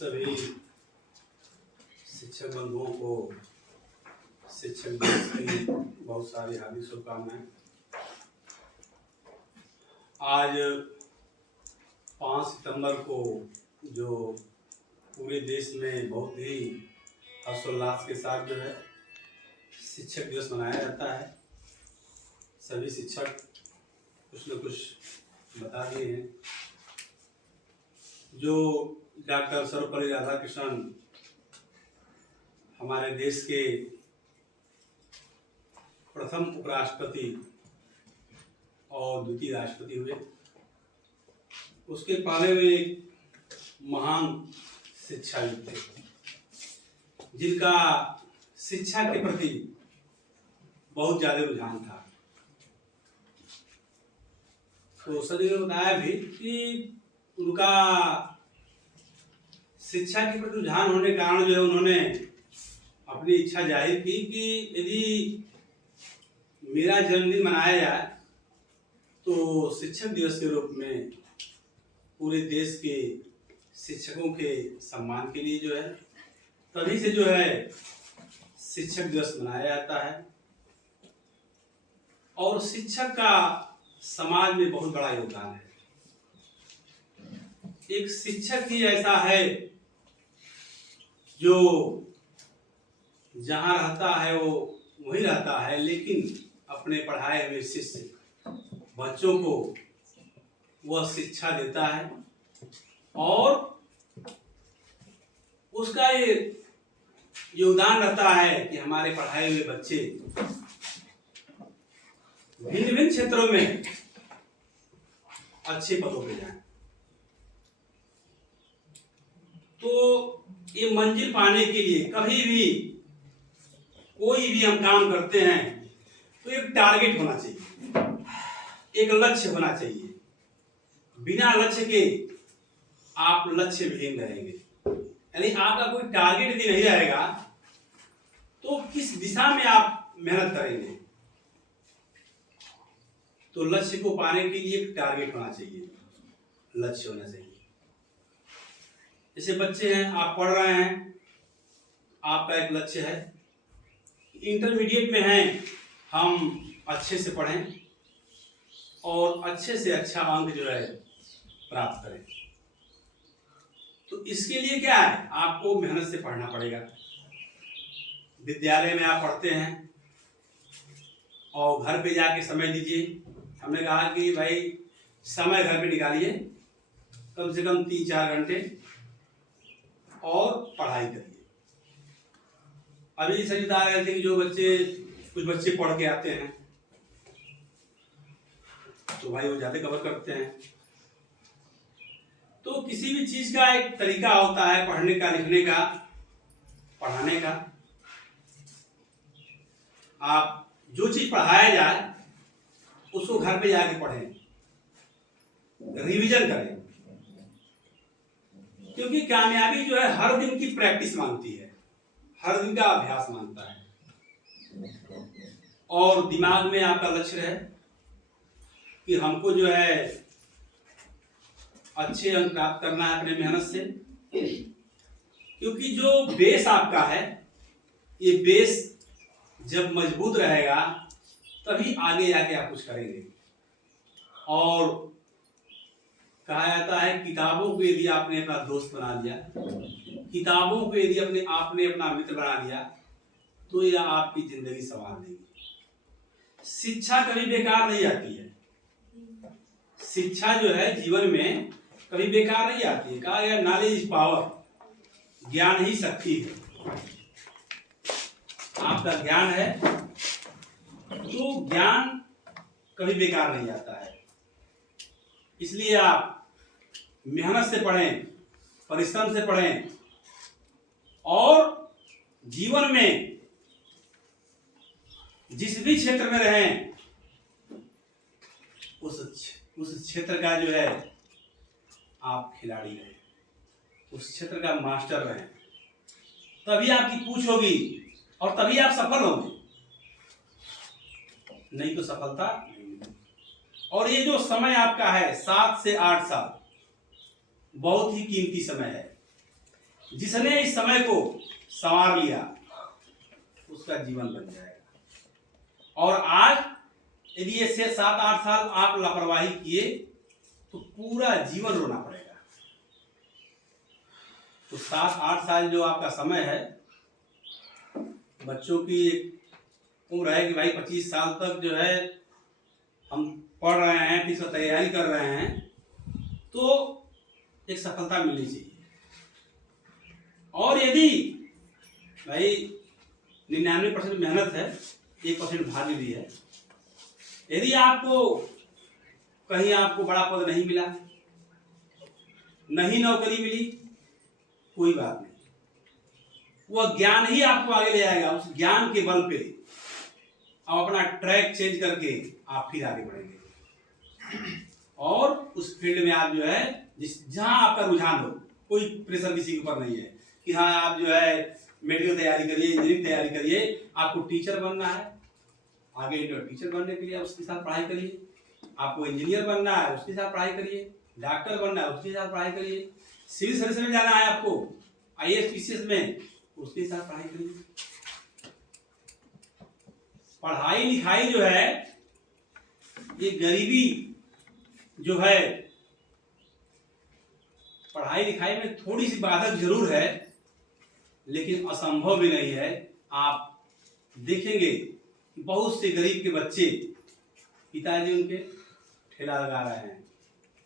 सभी शिक्षक बंधुओं को शिक्षक दिवस की बहुत सारी हार्दिक शुभकामनाएं। आज 5 सितंबर को जो पूरे देश में बहुत ही हर्षोल्लास के साथ जो है शिक्षक दिवस मनाया जाता है। सभी शिक्षक कुछ न कुछ बता दिए हैं। जो डॉक्टर सर्वपल्ली राधाकृष्णन हमारे देश के प्रथम उपराष्ट्रपति और द्वितीय राष्ट्रपति हुए, उसके पहले वे एक महान शिक्षाविद थे जिनका शिक्षा के प्रति बहुत ज़्यादा रुझान था। तो सभी ने बताया भी कि उनका शिक्षा के प्रति रुझान होने के कारण जो है उन्होंने अपनी इच्छा जाहिर की कि यदि मेरा जन्मदिन मनाया जाए तो शिक्षक दिवस के रूप में पूरे देश के शिक्षकों के सम्मान के लिए जो है तभी से जो है शिक्षक दिवस मनाया जाता है। और शिक्षक का समाज में बहुत बड़ा योगदान है। एक शिक्षक ही ऐसा है जो जहाँ रहता है वो वहीं रहता है, लेकिन अपने पढ़ाए हुए शिष्य बच्चों को वह शिक्षा देता है और उसका ये योगदान रहता है कि हमारे पढ़ाए हुए बच्चे भिन्न भिन्न क्षेत्रों में अच्छे पदों पे जाएं। तो ये मंजिल पाने के लिए कभी भी कोई भी हम काम करते हैं तो एक टारगेट होना चाहिए, एक लक्ष्य होना चाहिए। बिना लक्ष्य के आप लक्ष्य विहीन रहेंगे। यानी आपका कोई टारगेट यदि नहीं रहेगा तो किस दिशा में आप मेहनत करेंगे। तो लक्ष्य को पाने के लिए एक टारगेट होना चाहिए, लक्ष्य होना चाहिए। जैसे बच्चे हैं, आप पढ़ रहे हैं, आपका एक लक्ष्य है, इंटरमीडिएट में हैं, हम अच्छे से पढ़ें और अच्छे से अच्छा अंक जो है प्राप्त करें। तो इसके लिए क्या है, आपको मेहनत से पढ़ना पड़ेगा। विद्यालय में आप पढ़ते हैं और घर पे जाके समय दीजिए। हमने कहा कि भाई समय घर पे निकालिए, कम से कम 3-4 घंटे और पढ़ाई करिए। अभी सही बता रहे थे कि जो बच्चे कुछ बच्चे पढ़ के आते हैं तो भाई वो ज्यादा कवर करते हैं। तो किसी भी चीज का एक तरीका होता है पढ़ने का, लिखने का, पढ़ाने का। आप जो चीज पढ़ाया जाए उसको घर पे जाके पढ़ें, रिवीजन करें, क्योंकि कामयाबी जो है हर दिन की प्रैक्टिस मांगती है, हर दिन का अभ्यास मांगता है। और दिमाग में आपका लक्ष्य है कि हमको जो है अच्छे अंक प्राप्त करना है अपने मेहनत से, क्योंकि जो बेस आपका है, ये बेस जब मजबूत रहेगा तभी आगे जाके आप कुछ करेंगे। और कहा जाता है किताबों को यदि आपने अपना दोस्त बना लिया, किताबों को यदि आपने अपना मित्र बना लिया तो यह आपकी जिंदगी संवार देगी। शिक्षा कभी बेकार नहीं आती है। शिक्षा जो है जीवन में कभी बेकार नहीं आती है। कहा गया नॉलेज इज पावर, ज्ञान ही शक्ति है। आपका ज्ञान है तो ज्ञान कभी बेकार नहीं आता है। इसलिए आप मेहनत से पढ़ें, परिश्रम से पढ़ें और जीवन में जिस भी क्षेत्र में रहें उस क्षेत्र का जो है आप खिलाड़ी रहें, उस क्षेत्र का मास्टर रहें। तभी आपकी पूछ होगी और तभी आप सफल होंगे, नहीं तो सफलता नहीं। और ये जो समय आपका है 7 से 8 साल बहुत ही कीमती समय है। जिसने इस समय को संवार लिया उसका जीवन बन जाएगा। और आज यदि ये 7-8 साल आप लापरवाही किए तो पूरा जीवन रोना पड़ेगा। तो 7-8 साल जो आपका समय है, बच्चों की एक उम्र है कि भाई 25 साल तक जो है हम पढ़ रहे हैं, फिर से तैयारी कर रहे हैं, तो एक सफलता मिलनी चाहिए। और यदि भाई 99% मेहनत है, 1% भाग्य भी है, यदि आपको कहीं आपको बड़ा पद नहीं मिला, नहीं नौकरी मिली, कोई बात नहीं, वह ज्ञान ही आपको आगे ले जाएगा। उस ज्ञान के बल पे आप अपना ट्रैक चेंज करके आप फिर आगे बढ़ेंगे और उस फील्ड में आप जो है जहां आपका रुझान हो, कोई प्रेशर किसी के ऊपर नहीं है कि हाँ आप जो है मेडिकल तैयारी करिए, इंजीनियरिंग तैयारी करिए, आपको टीचर बनना है, आगे टीचर बनने के लिए उसके साथ पढ़ाई करिए, आपको इंजीनियर बनना है उसके साथ पढ़ाई करिए, डॉक्टर बनना है उसके साथ पढ़ाई करिए, सिविल सर्विस में जाना है आपको IAS PCS में, उसके साथ पढ़ाई करिए। पढ़ाई लिखाई जो है ये गरीबी जो है, पढ़ाई लिखाई में थोड़ी सी बाधक जरूर है लेकिन असंभव भी नहीं है। आप देखेंगे कि बहुत से गरीब के बच्चे, पिताजी उनके ठेला लगा रहे हैं,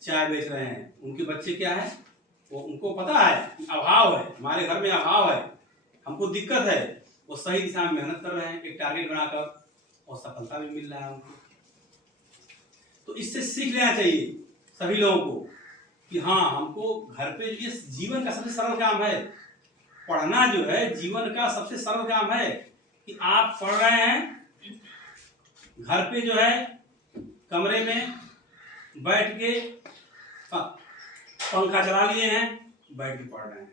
चाय बेच रहे हैं, उनके बच्चे क्या है, वो उनको पता है कि अभाव है, हमारे घर में अभाव है, हमको दिक्कत है, वो सही दिशा में मेहनत कर रहे हैं एक टारगेट बनाकर और सफलता भी मिल रहा है उनको। तो इससे सीख लेना चाहिए सभी लोगों को कि हाँ हमको घर पे, ये जीवन का सबसे सरल काम है, पढ़ना जो है जीवन का सबसे सरल काम है कि आप पढ़ रहे हैं, घर पे जो है कमरे में बैठ के पंखा चला लिए हैं, बैठ के पढ़ रहे हैं,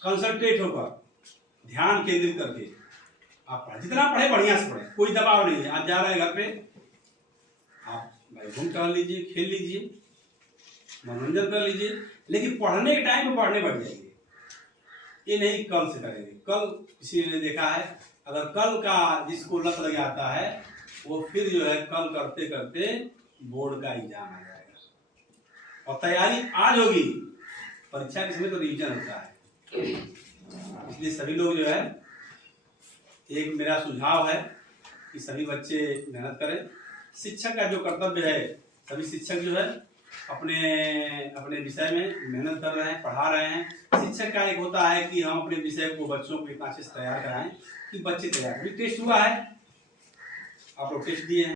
कंसंट्रेट होकर ध्यान केंद्रित करके आप पढ़ें, जितना पढ़े बढ़िया से पढ़े, कोई दबाव नहीं है। आप जा रहे हैं घर पे, आप भाई घूम टहल लीजिए, खेल लीजिए, मनोरंजन कर लीजिए, लेकिन पढ़ने के टाइम में पढ़ने बैठ जाइए। ये नहीं कल से करेंगे, कल किसी ने देखा है अगर कल का जिसको लत लग जाता है वो फिर जो है कल करते करते बोर्ड का एग्जाम आ जाएगा और तैयारी आज होगी, परीक्षा के समय तो रिवीजन होता है। इसलिए सभी लोग जो है, एक मेरा सुझाव है कि सभी बच्चे मेहनत करें। शिक्षक का जो कर्तव्य है, सभी शिक्षक जो है अपने अपने विषय में मेहनत कर रहे हैं, पढ़ा रहे हैं। शिक्षक का एक होता है कि हम अपने विषय को बच्चों को इतना अच्छे से तैयार कराएं कि बच्चे तैयार। अभी टेस्ट हुआ है, आप लोग टेस्ट दिए हैं।